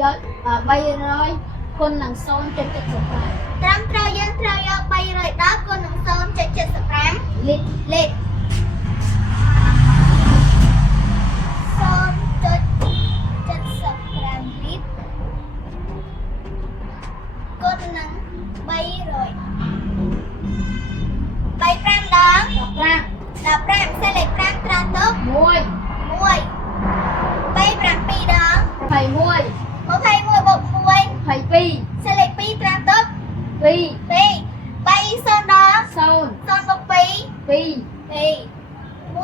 យក300គុណនឹង0.75ត្រឹមត្រូវយើងត្រូវយក310គុណនឹង0.75លីត្រលីត្រ0.75លីត្រគុណនឹង300 35ដង15សេលេខ5ត្រាទុក1 1 37ដង21 21បូក1 22សេលេខ2ត្រាទុក2 2 30ដង0 0បូក2 2 2 1 2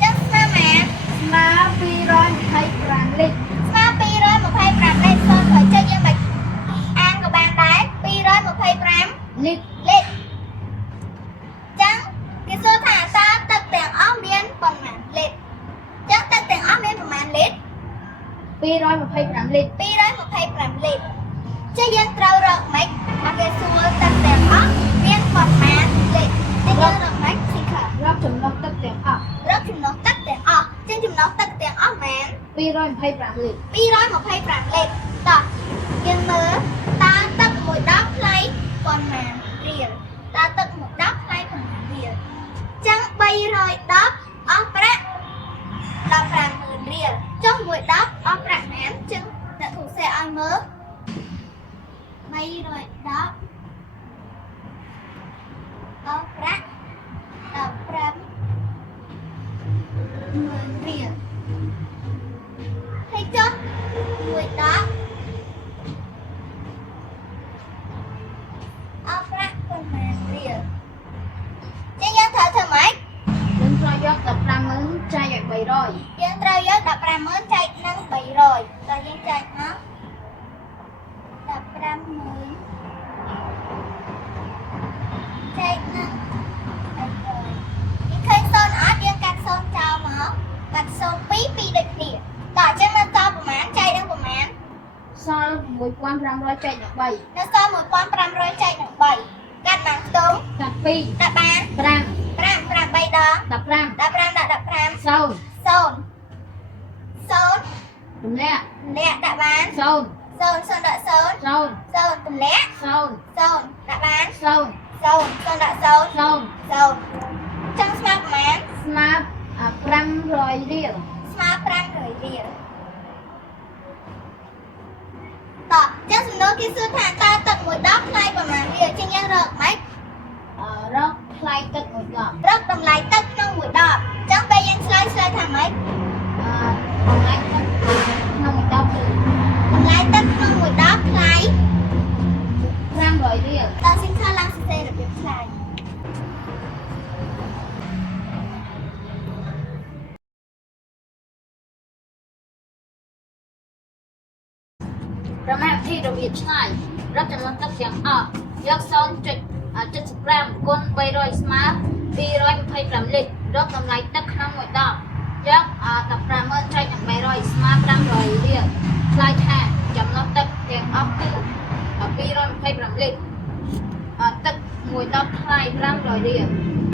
ចឹងស្មើម៉ានស្មើ225លីត្រស្មើ225លីត្រសូនត្រូវចេញយើងមិនអានក៏បានដែរ225លីត្រលីត្រចឹងគេសួរថាតើទឹកទាំងអស់មានប៉ុន្មានលីត្រចឹងទឹកទាំងអស់មានប៉ុន្មានលីត្រ225លីត្រ225លីត្រចឹងយើងត្រូវរកម៉េចថាគេសួរទឹកទាំងអស់មានប៉ុន្មានលីត្រចឹងយើងរកម៉េចស៊ីខ្លះរកចំណុះទឹកទាំងអស់រកចំណុះទឹកទាំងអស់ចឹងចំណុះទឹកទាំងអស់មែន225លីត្រ225លីត្រតោះយើងមើលតើទឹកមួយដបថ្លៃប៉ុន្មានរៀលតើទឹកមួយដបថ្លៃប៉ុន្មានរៀលចឹង310អស់ប្រាក់150,000រៀលចុះមួយដបអស់ប្រាក់មែនចឹងអ្នកគ្រូសេឲ្យមើល310អស់ប្រាក់15,000រៀលហើយចុះមួយដបអស់ប្រាក់ប៉ុន្មានរៀលចឹងយើងត្រូវធ្វើម៉េចយើងត្រូវយក150000ចែកឲ្យ300យើងត្រូវយក150000ចែកនឹង300តើយើងចែកមក150000ចែកនឹង300យើងឃើញសូនអត់យើងកាត់សូនចោលមកកាត់សូន2ដូចគ្នាតើអញ្ចឹងនៅសល់ប្រមាណចែកនឹងប្រមាណសល់1500ចែកនឹង3នៅសល់1500ចែកនឹង3កាត់បានខ្ទង់កាត់2ដាក់បាន5 5 3ដង15ដាក់15 0 0 ទម្លាក់ដាក់បាន0 0ដាក់0 0 ទម្លាក់0 0ដាក់បាន0 0ដាក់0 0 ចឹងស្មើប្រមាណស្មើ500រៀលស្មើ500រៀលតោះចឹងសំណួរគេសួរថាតើទឹកមួយដបថ្លៃប្រមាណរៀលចឹងយើងរកម៉េចរកថ្លៃទឹកមួយដបរកតម្លៃទឹកក្នុងមួយដបចឹងពេលយើងឆ្លើយថាម៉េចតម្លៃទឹកក្នុងមួយដបគឺតម្លៃទឹកក្នុងមួយដបថ្លៃ500រៀលតើសិក្សាឡើងសរសេររបៀបឆ្លើយប្រមាណវិធីរបៀបឆ្លើយរកចំនួនទឹកទាំងអស់យក0.75គុណ300ស្មើ225លីត្ររកតម្លៃទឹកក្នុងមួយដបយក150000ចែកនឹង300ស្មើ500រៀលឆ្លើយថាចំណុះទឹកទាំងអស់គឺ225លីត្រទឹកមួយដបថ្លៃ500រៀល